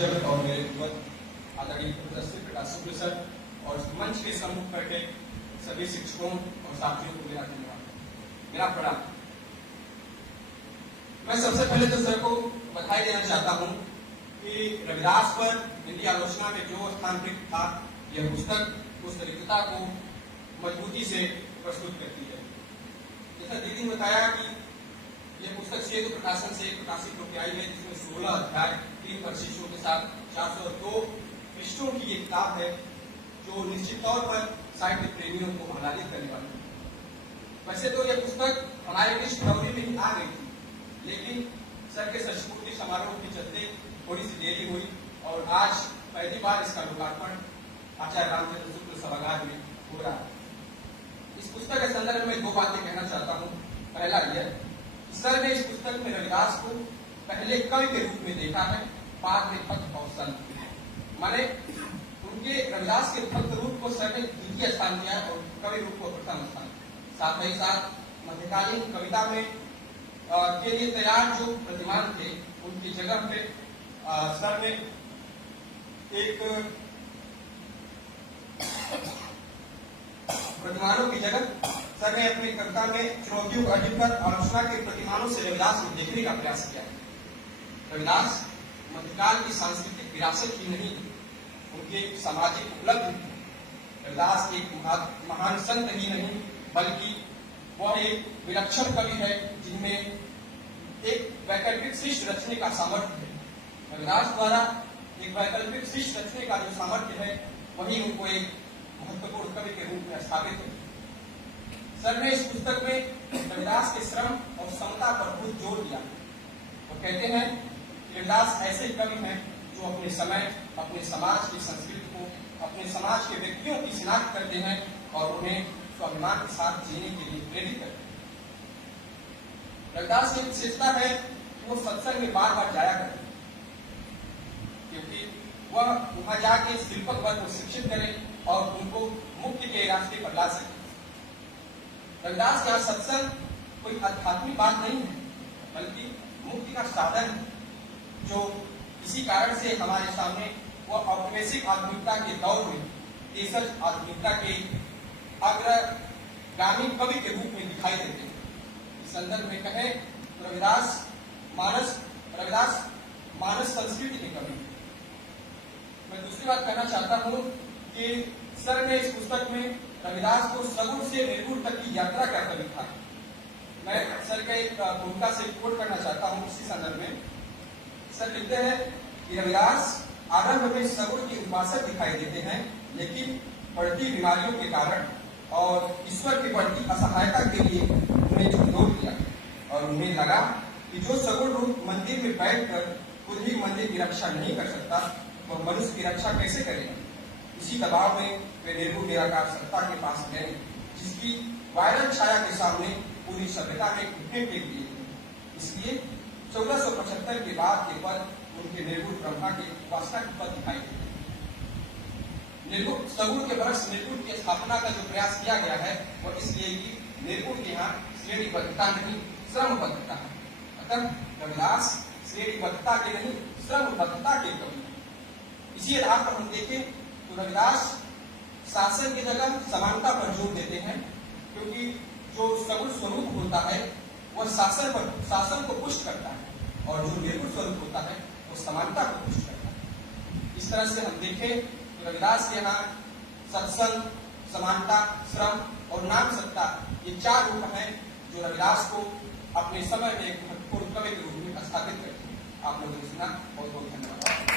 और मेरे पूर्वज आदरणीय प्रोफेसर प्रकाश शुक्ल सर और मंच के सम्मुख करके सभी शिक्षकों और साथियों को मेरा धन्यवाद, मेरा प्रणाम। मैं सबसे पहले तो सर को बधाई देना चाहता हूं कि रविदास पर हिंदी आलोचना में जो स्थान रिक्त था, यह पुस्तक उस रिक्तता को मजबूती से प्रस्तुत करती है। जैसा दीदी ने बताया कि यह पुस्तक सेतु प्रकाशन से प्रकाशित होकर आई है, जिसमें 16 अध्याय 3 परिशिष्टों के साथ 402 पृष्ठों की एक किताब है, जो निश्चित तौर पर साहित्य प्रेमियों को आह्लादित करने वाली है। वैसे तो यह पुस्तक हमारे बीच फरवरी में ही आ गई थी, लेकिन सर के शतपूर्ति समारोह के चलते थोड़ी सी देरी हुई और आज पहली बार इसका लोकार्पण आचार्य रामचंद्र शुक्ल सभागार में हो रहा है। इस पुस्तक के संदर्भ में दो बातें कहना चाहता हूँ। पहला यह, सर ने इस पुस्तक में रविदास को पहले कवि के रूप में देखा है, बाद में भक्त और संत। माने उनके रविदास के भक्त रूप को सर ने द्वितीय स्थान दिया और कवि रूप को प्रथम स्थान। साथ ही साथ मध्यकालीन कविता में के लिए तैयार जो प्रतिमान थे, उनकी जगह पे सर ने एक प्रतिमानों की जगह सर ने अपनी कविता में चुनौतियों को अधिक कर आलोचना के प्रतिमानों से रविदास को देखने का प्रयास किया। रविदास मध्यकाल की सांस्कृतिक विरासत ही नहीं, उनके सामाजिक उपलब्धि थी। रविदास एक महान संत ही नहीं, बल्कि वह एक विलक्षण कवि है, जिनमें एक वैकल्पिक सृष्टि रचने का सामर्थ्य है। रविदास द्वारा एक वैकल्पिक सृष्टि रचने का जो सामर्थ्य है, वही उनको एक महत्वपूर्ण कवि के रूप में स्थापित है। सर ने इस पुस्तक में रविदास के श्रम और समता पर बहुत जोर दिया। वो कहते हैं कि रविदास ऐसे कवि हैं जो अपने समय, अपने समाज की संस्कृति को, अपने समाज के व्यक्तियों की शिनाख्त करते हैं और उन्हें स्वाभिमान के साथ जीने के लिए प्रेरित करते हैं। रविदास की विशेषता है कि वो सत्संग में बार बार जाया करते, क्योंकि वह वहां जाके शिल्पक वर्ग को शिक्षित करें और उनको मुक्ति के रास्ते पर ला सके। रविदास का सत्संग कोई आध्यात्मिक बात नहीं है, बल्कि मुक्ति का साधन है, जो इसी कारण से हमारे सामने वह औपनिवेशिक आधुनिकता के दौर में देशज आधुनिकता के अग्रगामी कवि के रूप में दिखाई देते हैं। इस संदर्भ में कहें तो रविदास मानस संस्कृति के कवि। मैं दूसरी बात कहना चाहता हूँ कि सर ने इस पुस्तक में रविदास को सगुण से निर्गुण तक की यात्रा करता लिखा है। मैं सर का एक भूमिका से कोट करना चाहता हूँ इसी संदर्भ में। सर लिखते हैं कि रविदास आरंभ में सगुण की उपासक दिखाई देते हैं, लेकिन बढ़ती बीमारियों के कारण और ईश्वर की बढ़ती असहायता के लिए उन्हें झकझोर दिया और उन्हें लगा कि जो सगुण रूप मंदिर में बैठकर खुद ही मंदिर की रक्षा नहीं कर सकता, तो मनुष्य की रक्षा कैसे करेगा। इसी दबाव में वे निर्गुण निराकार सत्ता के पास गए, जिसकी वायरल छाया के सामने पूरी सभ्यता में घुटने टेक दिए। इसलिए 1475 के बाद के पद उनके निर्गुण ब्रह्मा के उपासना के पद दिखाई देते। निर्गुण सगुण के बरस निर्गुण की स्थापना का जो प्रयास किया गया है, वह इसलिए कि निर्गुण के यहाँ श्रेणीबद्धता नहीं, श्रमबद्धता है। अतः रविदास श्रेणीबद्धता के नहीं, श्रमबद्धता के कवि। इसी आधार पर हम देखें तो रविदास शासन की जगह समानता पर जोर देते हैं, क्योंकि जो सगुण स्वरूप होता है वह शासन को पुष्ट करता है, और जो निर्गुण स्वरूप होता है वो समानता को पुष्ट करता है। इस तरह से हम देखें तो रविदास के यहाँ सत्संग, समानता, श्रम और नाम सत्ता, ये 4 रूप हैं जो रविदास को अपने समय में एक महत्वपूर्ण कवि के रूप में स्थापित करते हैं। आप लोगों ने सुना, बहुत बहुत धन्यवाद।